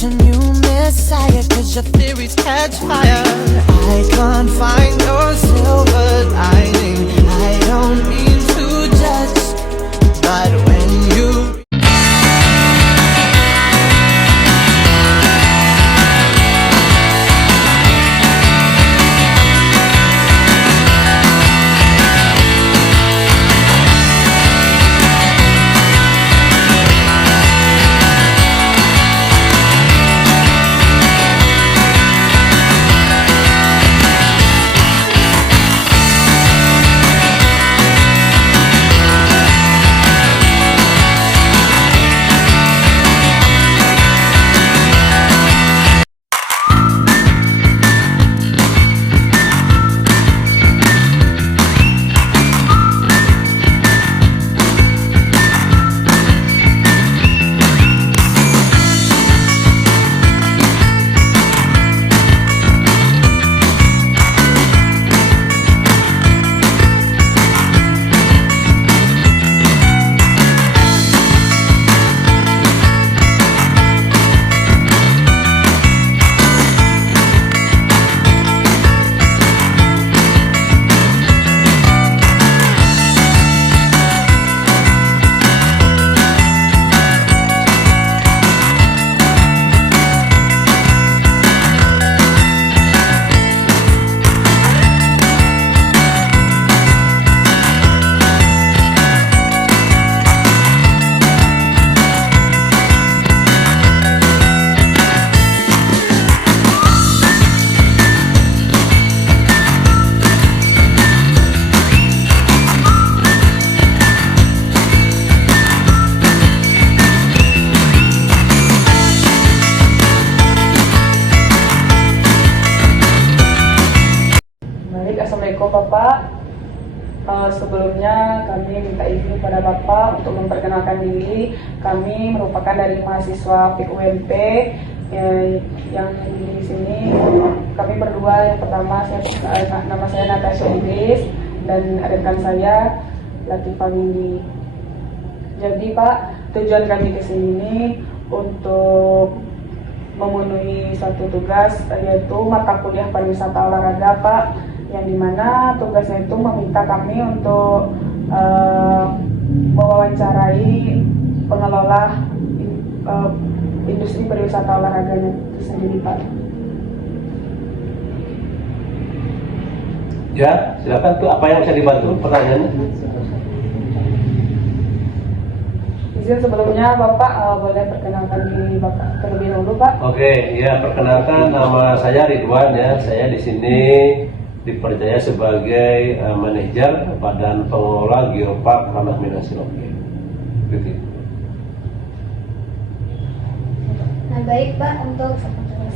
such a new messiah, cause your theories catch fire. I can't find your silver lining. I don't mean to judge, but when you Assalamualaikum Bapak. Sebelumnya kami minta izin pada Bapak untuk memperkenalkan diri. Kami merupakan dari mahasiswa FIK UMP yang di sini. Kami berdua, yang pertama nama saya Natasha Idris dan rekan saya Latifah Windy. Jadi Pak, tujuan kami ke sini untuk memenuhi satu tugas, yaitu mata kuliah pariwisata olahraga Pak, yang dimana tugasnya itu meminta kami untuk mewawancarai pengelola industri pariwisata olahraganya itu sendiri Pak. Ya, silakan tuh, apa yang bisa dibantu pertanyaannya? Izin sebelumnya Bapak boleh perkenalkan diri Bapak terlebih dahulu Pak. Oke, ya perkenalkan, nama saya Ridwan ya. Saya di sini dipercaya sebagai manajer Badan Pengelola Geopark Ranah Minang Siloke. Gitu. Nah baik Pak, untuk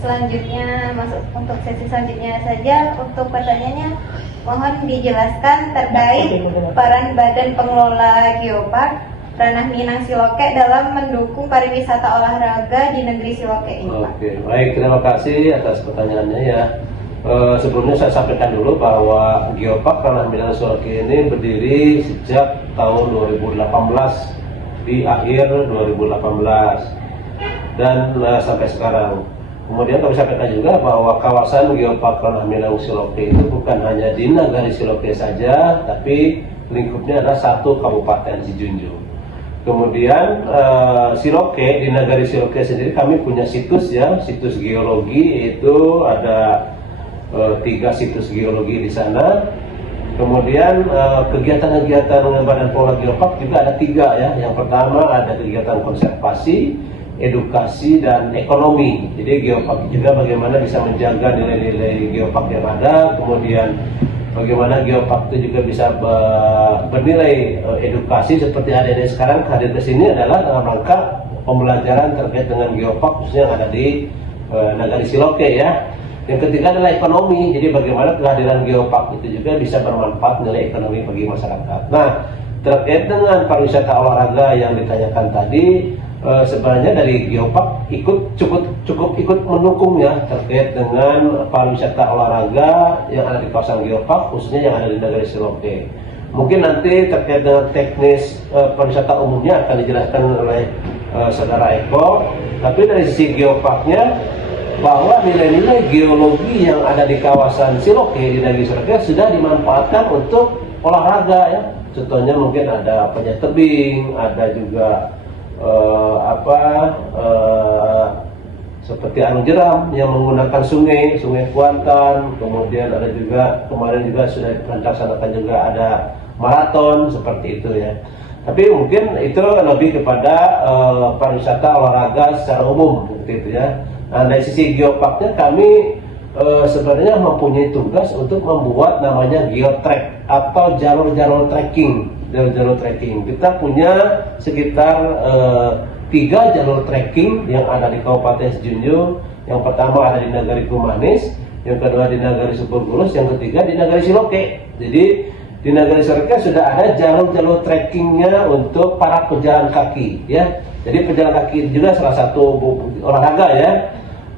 selanjutnya untuk sesi selanjutnya saja, untuk pertanyaannya mohon dijelaskan terkait peran Badan Pengelola Geopark Ranah Minang Siloke dalam mendukung pariwisata olahraga di negeri Siloke ini Pak. Oke, baik, terima kasih atas pertanyaannya ya. Sebelumnya saya sampaikan dulu bahwa Geopark Ranah Minang Siloke ini berdiri sejak tahun 2018, di akhir 2018 dan sampai sekarang. Kemudian kami sampaikan juga bahwa kawasan Geopark Ranah Minang Siloke itu bukan hanya di Nagari Siloke saja, tapi lingkupnya adalah satu Kabupaten Sijunjung. Kemudian Siloke, di Nagari Siloke sendiri kami punya situs ya, situs geologi, yaitu ada 3 situs geologi di sana. Kemudian kegiatan-kegiatan Badan Pengelola Geopark juga ada 3 ya. Yang pertama ada kegiatan konservasi, edukasi, dan ekonomi. Jadi Geopark juga bagaimana bisa menjaga nilai-nilai Geopark yang ada. Kemudian bagaimana Geopark itu juga bisa bernilai edukasi seperti ada ini sekarang. Hadir ke sini adalah dalam rangka pembelajaran terkait dengan Geopark khususnya yang ada di Nagari Siloke ya. Yang ketiga adalah ekonomi, jadi bagaimana kehadiran Geopark itu juga bisa bermanfaat nilai ekonomi bagi masyarakat. Nah, terkait dengan pariwisata olahraga yang ditanyakan tadi, sebenarnya dari Geopark cukup ikut mendukungnya terkait dengan pariwisata olahraga yang ada di kawasan Geopark, khususnya yang ada di Nagari Siloke. Mungkin nanti terkait dengan teknis pariwisata umumnya akan dijelaskan oleh Saudara Eko. Tapi dari sisi geoparknya, bahwa nilai-nilai geologi yang ada di kawasan Siloke di Negeri Seragen sudah dimanfaatkan untuk olahraga ya. Contohnya mungkin ada panjat tebing, ada juga seperti anu jeram yang menggunakan sungai Kuantan. Kemudian ada juga kemarin juga sudah dilaksanakan juga ada maraton seperti itu ya. Tapi mungkin itu lebih kepada pariwisata olahraga secara umum seperti itu ya. Nah, dari sisi geoparknya kami sebenarnya mempunyai tugas untuk membuat namanya geotrack atau jalur-jalur trekking. Kita punya sekitar 3 jalur trekking yang ada di Kabupaten Sejunjung. Yang pertama ada di Nagari Kumanis, yang kedua di Nagari Supergulus, yang ketiga di Nagari Siloke. Jadi di Nagari Siloke sudah ada jalur-jalur trekkingnya untuk para pejalan kaki ya. Jadi pejalan kaki juga salah satu olahraga ya.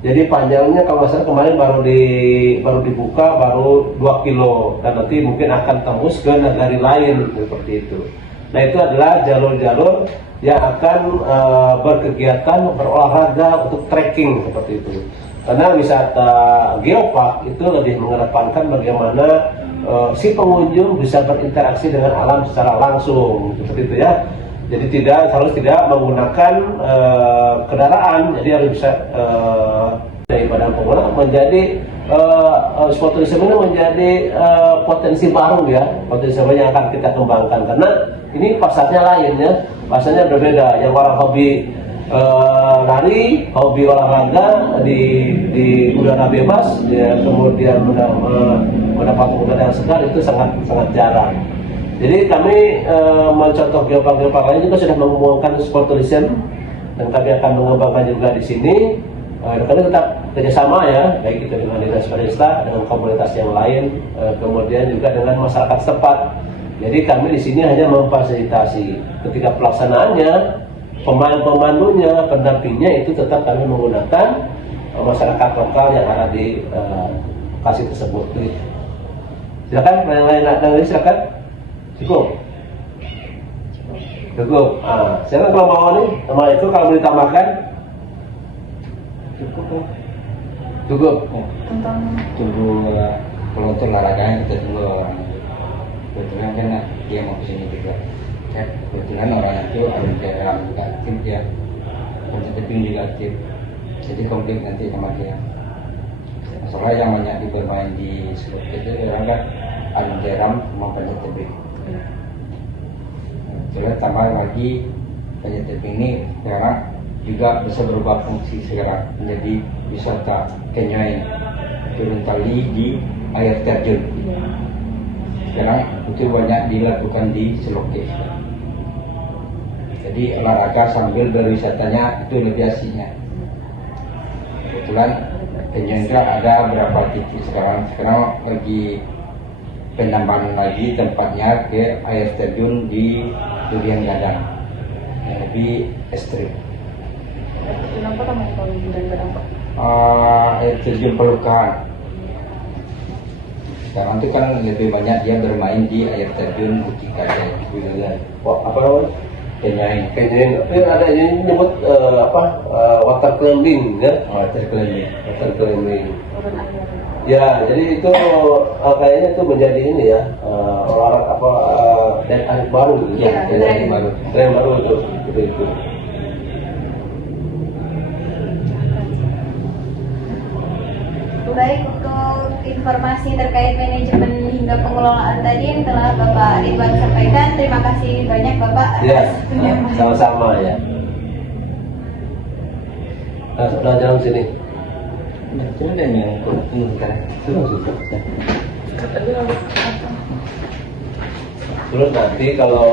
Jadi panjangnya kalau nggak salah kemarin baru dibuka baru 2 kilo, dan nanti mungkin akan tembus ke nagari lain seperti itu. Nah, itu adalah jalur-jalur yang akan berkegiatan berolahraga untuk trekking seperti itu. Karena wisata geopark itu lebih mengedepankan bagaimana si pengunjung bisa berinteraksi dengan alam secara langsung seperti itu ya. Jadi harus tidak menggunakan kendaraan, jadi harus bisa dari badan pengelola menjadi sport tourism ini menjadi potensi baru ya, potensi baru yang akan kita kembangkan karena ini pasarnya lain ya, pasarnya berbeda. Yang orang hobi lari, hobi olahraga di udara bebas, ya, kemudian mendapat udara yang segar itu sangat jarang. Jadi kami mencontoh geopark lain juga sudah mengembangkan sport tourism, dan kami akan mengembangkan juga di sini. Kami tetap kerjasama ya, baik itu dengan dinas pariwisata, dengan komunitas yang lain, kemudian juga dengan masyarakat setempat. Jadi kami di sini hanya memfasilitasi. Ketika pelaksanaannya, pemandunya, pendampingnya itu tetap kami menggunakan masyarakat lokal yang ada di lokasi tersebut. Silakan, yang lain silakan. Cukup. Silakan kalau mau nih, sama itu kalau mau ditambahkan. Cukup. Tunggu kalau untuk olahraga kita tunggu orang. Kebetulan kan dia mau kesini juga. Kebetulan orang itu ada dalam juga aktif ya, untuk tebing juga aktif. Jadi komplit nanti sama dia. Masalah yang banyak bermain di Siloke itu orang kan ada jeram sama panjat tebing. Kemudian tambah lagi panjat tebing ini sekarang juga bisa berubah fungsi sekarang menjadi wisata canyoning, turun tali di air terjun. Sekarang itu banyak dilakukan di Siloke. Jadi olahraga sambil berwisatanya itu lebih asiknya. Kebetulan canyoning ada berapa titik sekarang lagi penambahan lagi tempatnya ke air terjun di Durian Gadang yang lebih ekstrim. Kenapa kamu kalau Durian Gadang, Pak? Air terjun Pelukan. Sekarang itu kan lebih banyak dia bermain di air terjun Bukit Kajai. Apa namanya? Canyoning. Tapi ada yang menyebut water climbing ya? Water climbing. Ya, jadi itu kayaknya itu menjadi ini ya, olahraga tren baru gitu. Ya, tren baru itu seperti itu. Baik, untuk informasi terkait manajemen hingga pengelolaan tadi yang telah Bapak Ridwan sampaikan, terima kasih banyak Bapak Ya, atas penjelasan. sama-sama ya. Nah, sebelah jalan sini. Itu ada yang kurang sekarang. Terus nanti kalau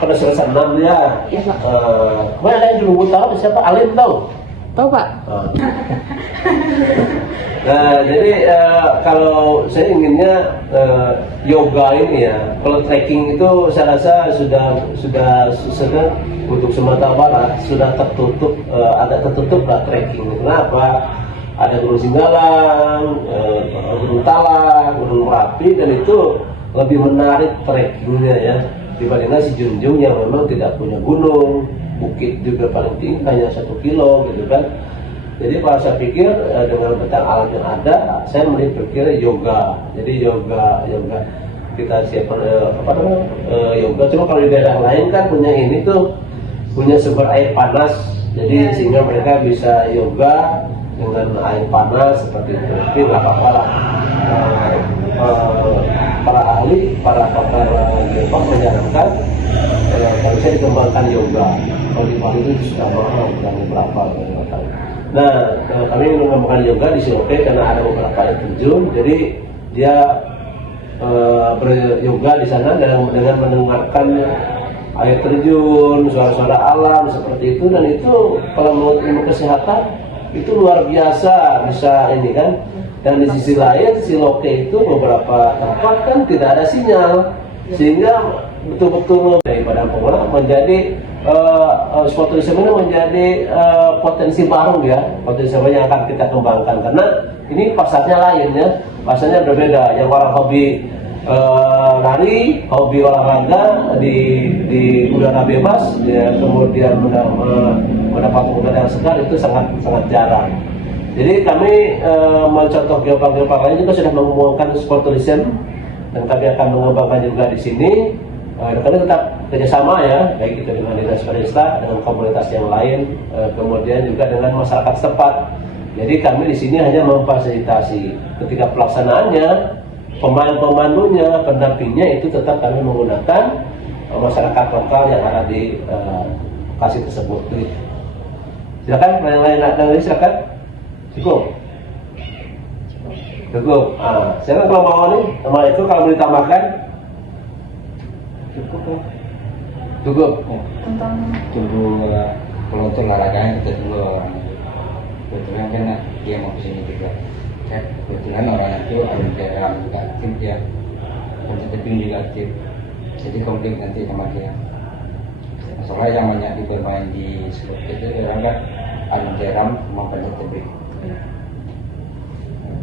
selesai 6 ya, mana ada yang dulu tahu siapa? Alim tahu? Tahu, Pak? Nah, jadi kalau saya inginnya yoga ini ya, kalau trekking itu saya rasa sudah untuk Sumatera Barat sudah tertutup, agak tertutup lah trekking. Kenapa? Ada Gunung Singgalang, Gunung Talang, Gunung Merapi, dan itu lebih menarik trekkingnya ya dibandingkan si Junjung yang memang tidak punya gunung, bukit juga paling tinggi hanya 1 kilo gitu kan. Jadi kalau saya pikir dengan bentang alat yang ada, saya mending berpikir yoga. Jadi yoga kita siapkan yoga. Cuma kalau di daerah lain kan punya ini tuh, punya sumber air panas. Jadi sehingga mereka bisa yoga dengan air panas seperti itu. Tapi nggak apa-apa lah. Para ahli, para pakar Geopark menyarankan kalau saya dikembangkan yoga. Kalau di Bali itu sudah mahal, sudah berapa? Nah, kami mengembangkan yoga di Siloke karena ada beberapa air terjun. Jadi dia beryoga di sana dengan mendengarkan air terjun, suara-suara alam seperti itu. Dan itu kalau menurut ilmu kesehatan itu luar biasa bisa ini kan. Dan di sisi lain Siloke itu beberapa tempat kan tidak ada sinyal, sehingga betul-betul daripada pengelola menjadi sport tourism ini menjadi potensi baru ya, potensi baru yang akan kita kembangkan karena ini pasarnya lain ya, pasarnya berbeda. Yang orang hobi lari, hobi olahraga di udara bebas, ya, kemudian mendapat udara yang segar itu sangat jarang. Jadi kami mencontoh geopark lain juga sudah mengembangkan sport tourism dan kami akan mengembangkan juga di sini. Kami tetap kerjasama ya, baik itu dengan dinas pariwisata, dengan komunitas yang lain, kemudian juga dengan masyarakat setempat. Jadi kami di sini hanya memfasilitasi. Ketika pelaksanaannya, pemandunya, pendampingnya itu tetap kami menggunakan masyarakat lokal yang ada di lokasi tersebut. Silakan, yang lain ada lagi silakan. Cukup. Silakan kalau mau nih, sama itu kalau mau ditambahkan. Cukup. Tunggu penonton olahraga kita tunggu orang. Kebetulan kan dia mau kesini juga. Kebetulan orang itu ada dalam juga aktif ya, dan tetapi juga aktif. Jadi konflik nanti sama dia. Masalah yang banyak bermain di slot itu orang kan ada jeram sama panjat tebing.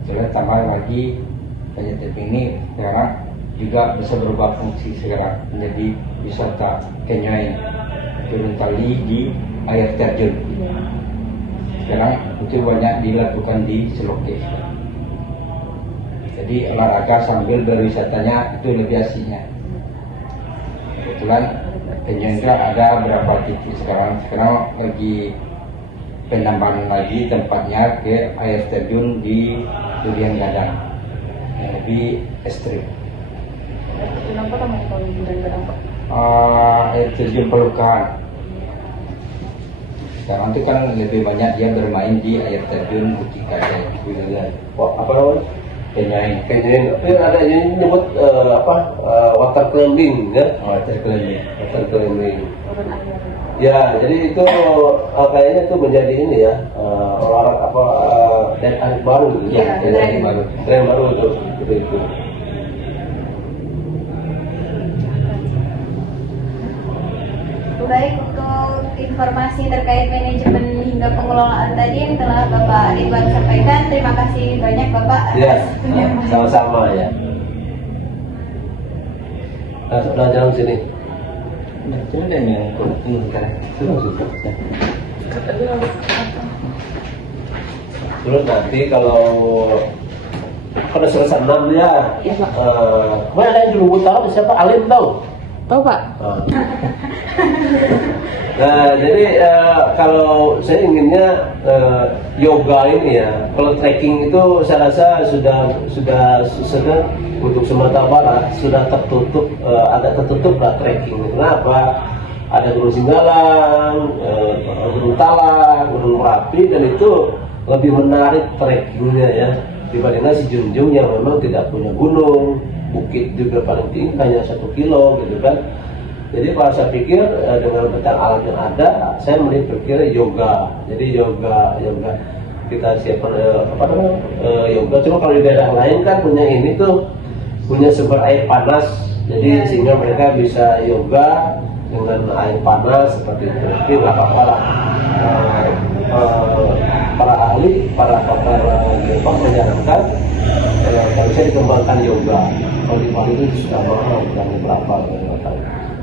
Jadi tambah lagi panjat tebing ini sekarang juga bisa berubah fungsi sekarang menjadi wisata canyoning, turun tali di air terjun. Sekarang itu banyak dilakukan di Siloke. Jadi olahraga sambil berwisatanya itu lebih asiknya. Kebetulan canyoning ada berapa titik sekarang lagi penambahan lagi tempatnya ke air terjun di Durian Gadang yang lebih ekstrim. Kenapa namanya kalau Durian Gadang, Pak? Air terjun Pelukan. Sekarang itu kan lebih banyak dia bermain di air terjun Bukit Kajai. Apa namanya? Canyoning. Tapi ada yang nyebut water climbing ya? Water climbing. Turun air. Ya, jadi itu kayaknya itu menjadi ini ya, olahraga dan baru gitu. Ya, tren baru itu. Baik, untuk informasi terkait manajemen hingga pengelolaan tadi yang telah Bapak Ridwan sampaikan, terima kasih banyak Bapak Ya, atas penyampaian. sama-sama ya. Nah, jalan sini. Betul dan yang penting kan. Terus nanti kalau selesai 6 ya, mana ada yang dulu tahu siapa Alim tahu? Tahu, Pak? Nah, jadi kalau saya inginnya yoga ini ya, kalau trekking itu saya rasa sudah untuk Sumatera Barat sudah tertutup, agak tertutup lah trekking. Kenapa? Ada Gunung Singgalang, Gunung Talang, Gunung Merapi, dan itu lebih menarik trekkingnya ya dibandingkan si Junjung yang memang tidak punya gunung, bukit juga paling tinggi hanya 1 kilo gitu kan. Jadi kalau saya pikir dengan bentang alat yang ada, saya mending berpikir yoga. Jadi yoga kita siapkan yoga. Cuma kalau di daerah lain kan punya ini tuh, punya sumber air panas. Jadi sehingga mereka bisa yoga dengan air panas seperti itu. Tapi nggak apa-apa lah. Para ahli, para pakar Geopark menyarankan kalau saya dikembangkan yoga. Kalau di Bali itu sudah mahal, sudah berapa?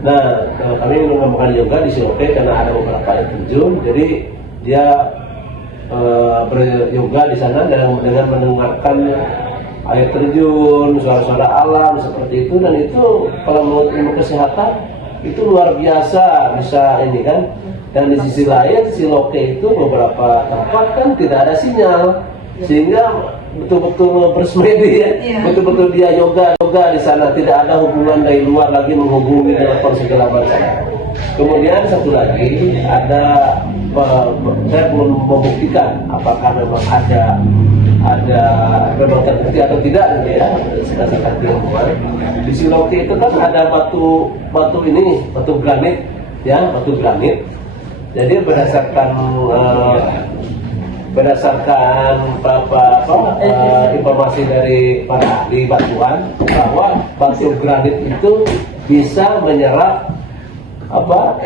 Nah, kami mengembangkan yoga di Silope karena ada beberapa air terjun, jadi dia beryoga di sana dengan mendengarkan air terjun, suara-suara alam seperti itu, dan itu kalau menurut ilmu kesehatan itu luar biasa bisa ini kan. Dan di sisi lain Silope itu beberapa tempat kan tidak ada sinyal, sehingga betul-betul bersemedi ya, betul-betul dia yoga di sana, tidak ada hubungan dari luar lagi menghubungi telepon segala macam. Kemudian satu lagi ada, saya belum membuktikan apakah memang ada memang terbukti atau tidak gitu ya, berdasarkan ilmuwan. Di Silope itu kan ada batu granit ya, batu granit. Jadi berdasarkan informasi dari para ahli batuan bahwa batu granit itu bisa menyerap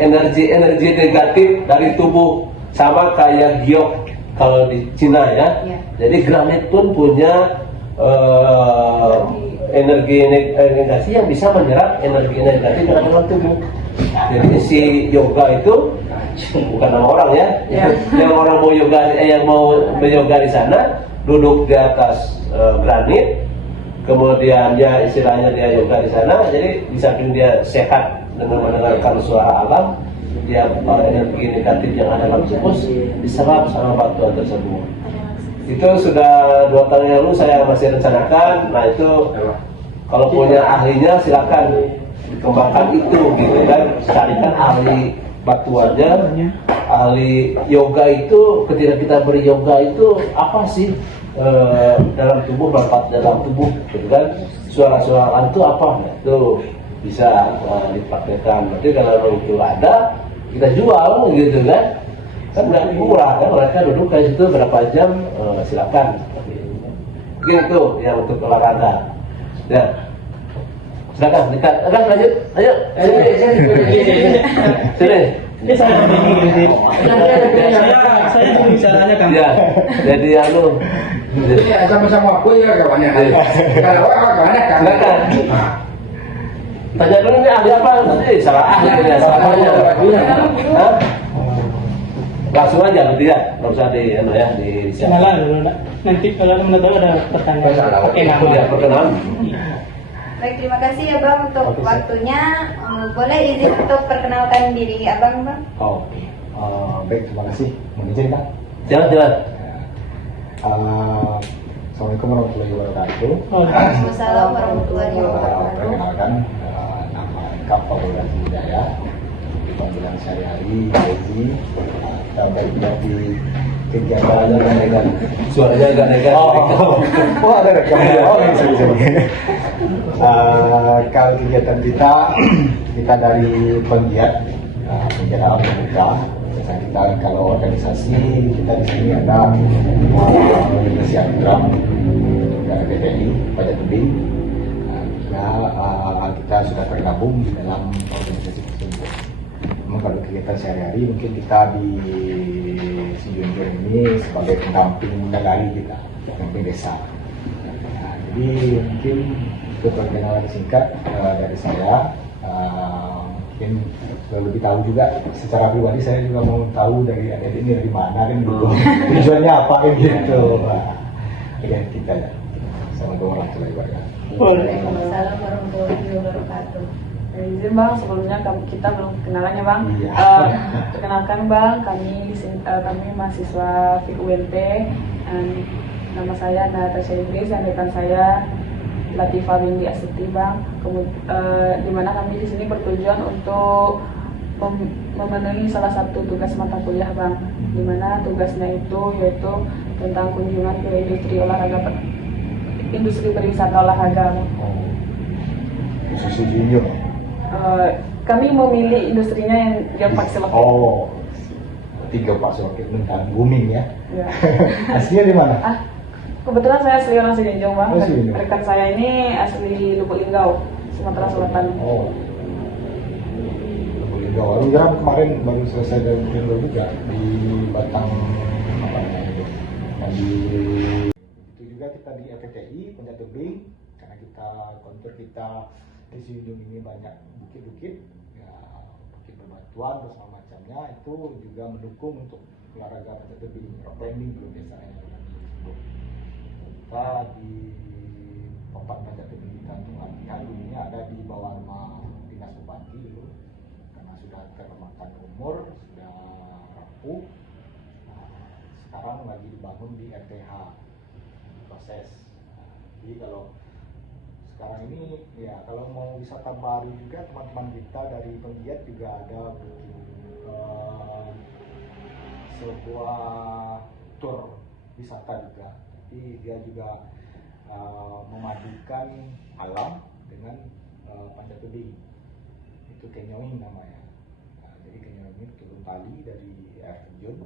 energi negatif dari tubuh, sama kayak giok kalau di Cina ya. Jadi granit pun punya energi negatif yang bisa menyerap energi negatif dari dalam tubuh. Jadi si yoga itu bukan nama orang ya, yang orang mau yoga, yang mau beryoga di sana duduk di atas granit, kemudian dia istilahnya dia yoga di sana. Jadi di samping dia sehat dengan mendengarkan suara alam, dia energi negatif yang ada dalam tubuh diserap sama batuan tersebut. Itu sudah 2 tahun yang lalu saya masih rencanakan. Nah itu kalau punya ahlinya silakan dikembangkan itu gitu kan, carikan ahli batuannya, ahli yoga itu. Ketika kita beryoga itu apa sih dalam tubuh, manfaat dalam tubuh gitu kan, suara-suara itu apa, itu bisa dipraktekkan. Berarti kalau itu ada, kita jual gitu kan nggak murah kan, mereka duduk kayak situ berapa jam, silakan. Mungkin itu yang untuk olahraga ya. Silakan, lanjut, ayo, sini. Saya bisa tanya kan? Ya, jadi sama-sama aku ya kawannya. Kalau kawannya kan. Silakan. Tanya dulu nih ahli apa? Nanti salah ahli ya, salahnya. Langsung aja gitu ya, nggak usah di Kenalan dulu, nanti kalau menurut ada pertanyaan. Oke, perkenalan. Baik, terima kasih ya Bang untuk waktunya. Boleh izin untuk perkenalkan diri Abang, Bang? Oke. Baik, terima kasih. Mau izin Kak? Jalan. Assalamualaikum warahmatullahi wabarakatuh. Waalaikumsalam warahmatullahi wabarakatuh. Perkenalkan, nama lengkap Paul Rafi Hidaya, panggilan sehari-hari Rezi. Kita baik dari kegiatan dengan Suaranya agak negatif. Oh, ada rekam. Oh, ini. Kalau kegiatan kita dari penggiat alam terbuka. Kita kalau organisasi kita di sini ada organisasi Agram dari PTI Pajak Tebing. Kita sudah tergabung di dalam organisasi tersebut. Memang kalau kegiatan sehari-hari mungkin kita di Sijunjur ini sebagai pendamping nagari kita, pendamping desa. Jadi mungkin itu perkenalan singkat dari saya. Mungkin lebih tahu juga secara pribadi, saya juga mau tahu dari adik ini dari mana kan gitu, tujuannya apa kan gitu. Dengan kita ya. Assalamualaikum warahmatullahi wabarakatuh. Waalaikumsalam warahmatullahi wabarakatuh. Izin Bang, sebelumnya kita belum kenalannya Bang. Iya. Perkenalkan Bang, kami mahasiswa FIK UNT. Nama saya Natasha Idris, dan rekan saya Latifah Windy Astuti Bang. Di mana kami di sini bertujuan untuk memenuhi salah satu tugas mata kuliah Bang. Di mana tugasnya itu yaitu tentang kunjungan ke industri berwisata olahraga. Khusus junior. Kami memilih industrinya yang Pak Silope. Oh, 3 Pak Silope tentang booming ya. Ya. Aslinya di mana? Kebetulan saya asli orang Sejenjong Bang. Oh, Sejenjong. Rekan saya ini asli Lubuk Linggau, Sumatera Selatan. Oh, Lubuk Linggau. Kemarin baru selesai dari Linggau juga di Batang apa namanya itu. Dan itu juga kita di FTI Pajak Tebing, karena kita konter kita di Sejenjong ini banyak bukit-bukit. Ya, bantuan dan segala macamnya, itu juga mendukung untuk olahraga panjat tebing, rock climbing dulu biasanya disebut. Kita di tempat panjat tebing kita untuk latihan dulunya ada di bawah nama dinas bupati dulu, karena sudah termakan umur, sudah rapuh. Sekarang lagi dibangun di RTH proses. Jadi kalau sekarang ini ya kalau mau wisata baru juga, teman-teman kita dari penggiat juga ada sebuah tour wisata juga. Jadi dia juga memadukan alam dengan panjat tebing. Itu canyoning namanya. Jadi canyoning turun tali dari air terjun.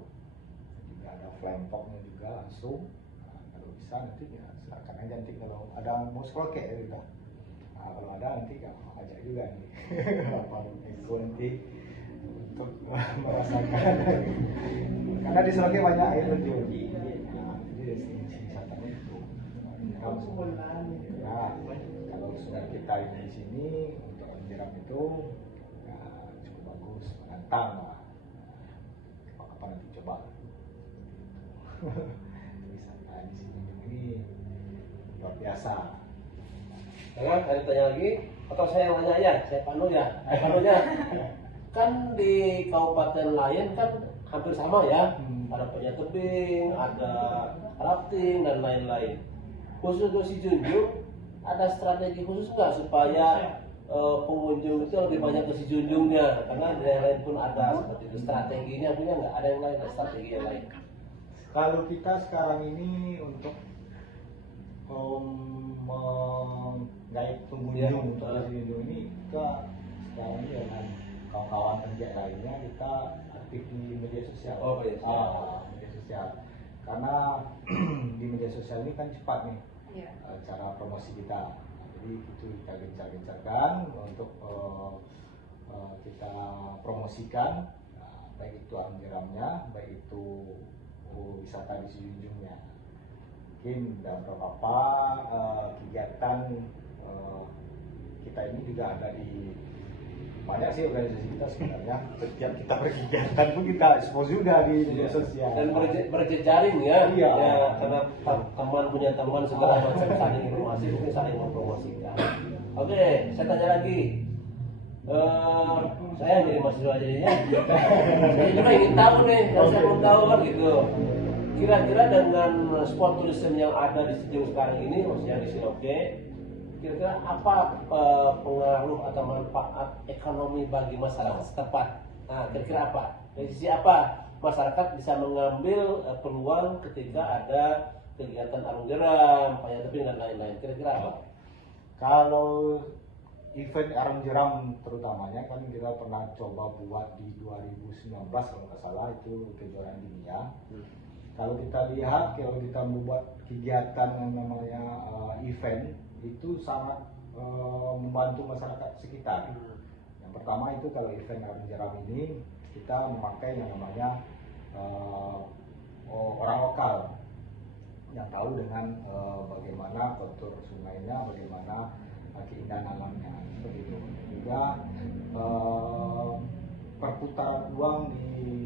Juga ada flying foxnya juga langsung. Kalau bisa nanti ya silakan aja, nanti kalau ada mau scroll kayak ya udah. Kalau ada nanti ya ajak juga nih. Itu nanti untuk merasakan. Karena di Sulawesi banyak air terjun. Jadi wisatanya itu. Nah, kalau sudah kita di sini untuk menjeram itu ya, cukup bagus, menantang lah. Apa nanti coba. Wisata di sini ini luar biasa. Jangan ada tanya lagi atau saya yang nanya ya, saya panunya. Kan di Kabupaten lain kan hampir sama ya, ada panjat tebing, ada rafting dan lain-lain. Khusus untuk si Junjung ada strategi khusus nggak supaya pengunjung itu lebih banyak ke si Junjungnya, karena di daerah lain pun ada seperti itu. Strateginya punya nggak? Ada yang lain, ada strategi yang lain? Kalau kita sekarang ini untuk menggait pengunjung untuk si Junjung ini, kita sekarang ini dengan kawan-kawan penggiat lainnya kita aktif di media sosial. Oh, media sosial. Media sosial. Karena di media sosial ini kan cepat nih cara promosi kita. Jadi itu kita gencar-gencarkan untuk kita promosikan, baik itu alam jeramnya, baik itu wisata di Junjungnya. Mungkin dalam beberapa kegiatan kita ini juga ada di banyak sih organisasi kita sebenarnya. Setiap kita berkegiatan pun kita expose juga di media sosial dan berjejaring ya. Iya. Ya, karena teman punya teman segala macam saling informasi, mungkin saling mempromosikan. Oke, saya tanya lagi. Saya jadi mahasiswa jadinya. Saya juga ingin tahu nih, kalau saya belum tahu kan gitu. Kira-kira dengan sport tourism yang ada di Junjung sekarang ini, maksudnya di Siloke, kira-kira apa pengaruh atau manfaat ekonomi bagi masyarakat setempat? Nah, kira-kira apa? Dari sisi apa masyarakat bisa mengambil peluang ketika ada kegiatan arung jeram, panjat tebing dan lain-lain? Kira-kira apa? Kalau event arung jeram terutamanya kan kita pernah coba buat di 2019 kalau nggak salah, itu kejuaraan dunia. Kalau kita lihat, kalau kita membuat kegiatan yang namanya event, itu sangat membantu masyarakat sekitar. Yang pertama itu kalau event arung jeram ini kita memakai yang namanya orang lokal yang tahu dengan bagaimana kontur sungainya, bagaimana keindahan alamnya, seperti itu. Juga perputaran uang di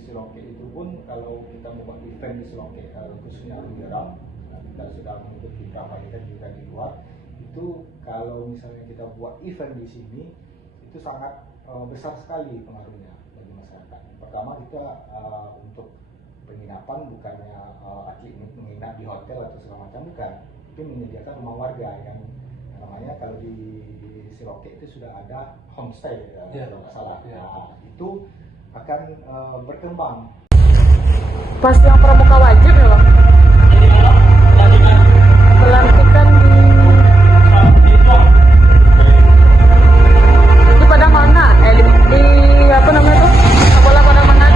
Siloke itu pun, kalau kita membuat event di Siloke, khususnya arung jeram, kita sudah mengikuti beberapa event juga di luar, itu kalau misalnya kita buat event di sini itu sangat besar sekali pengaruhnya bagi masyarakat. Pertama, kita untuk penginapan bukannya menginap di hotel atau segala macam, bukan, tapi menyediakan rumah warga yang namanya kalau di Siloke itu sudah ada homestay kalau nggak salah. Nah, itu akan berkembang. Pas yang pramuka wajib ya Bang? Pelantikan di Padang mana? Di apa namanya tuh? Sekolah Padang mana?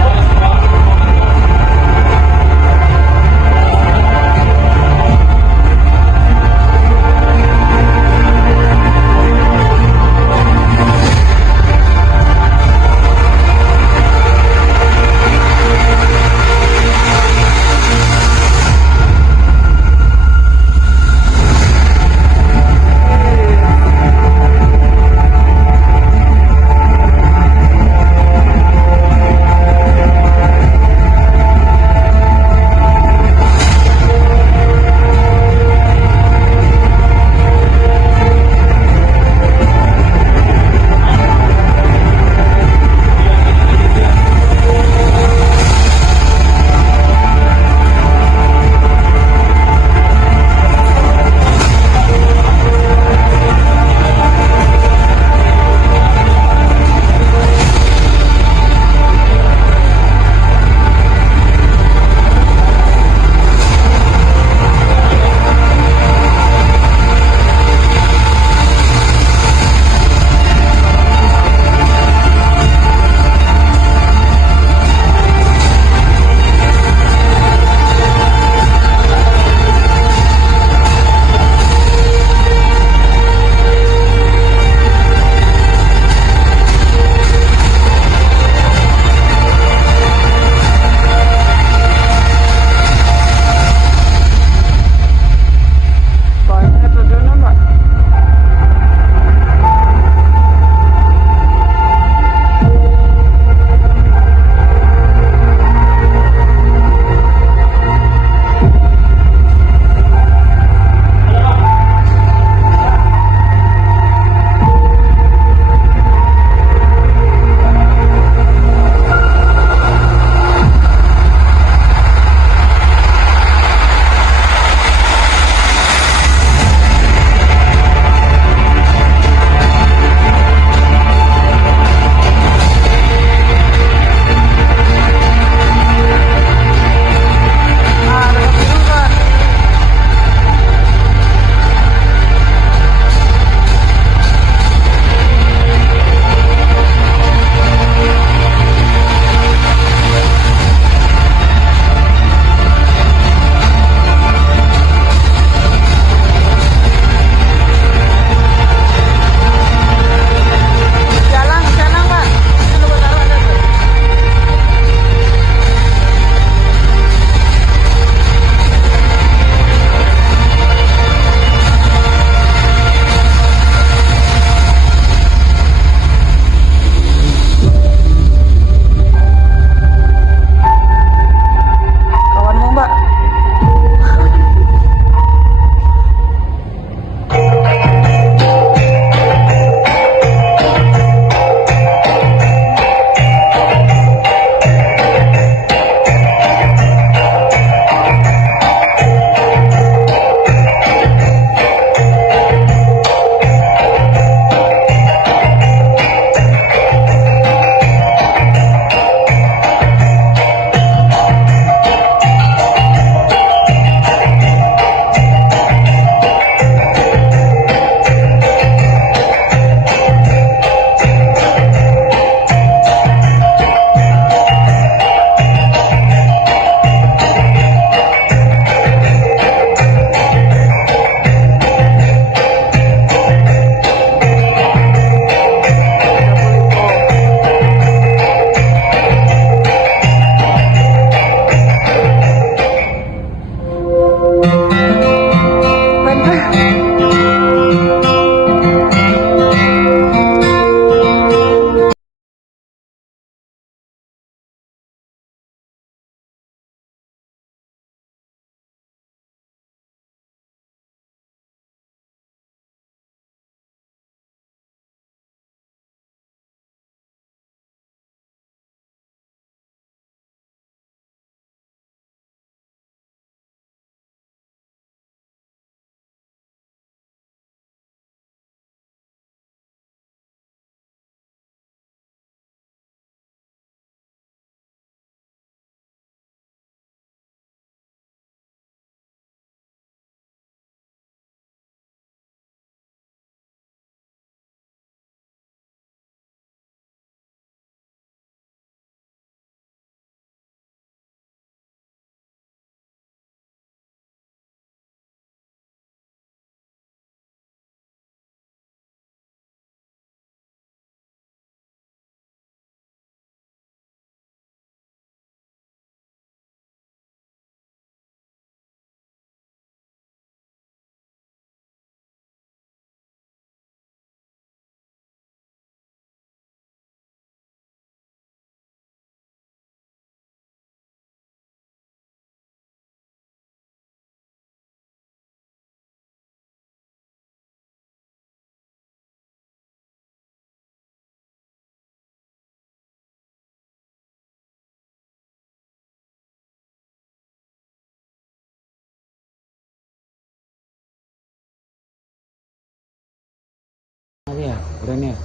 Keren ya.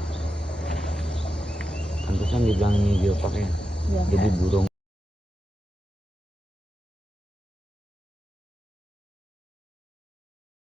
Pantesan dibilang ini geopark ya. Jadi burung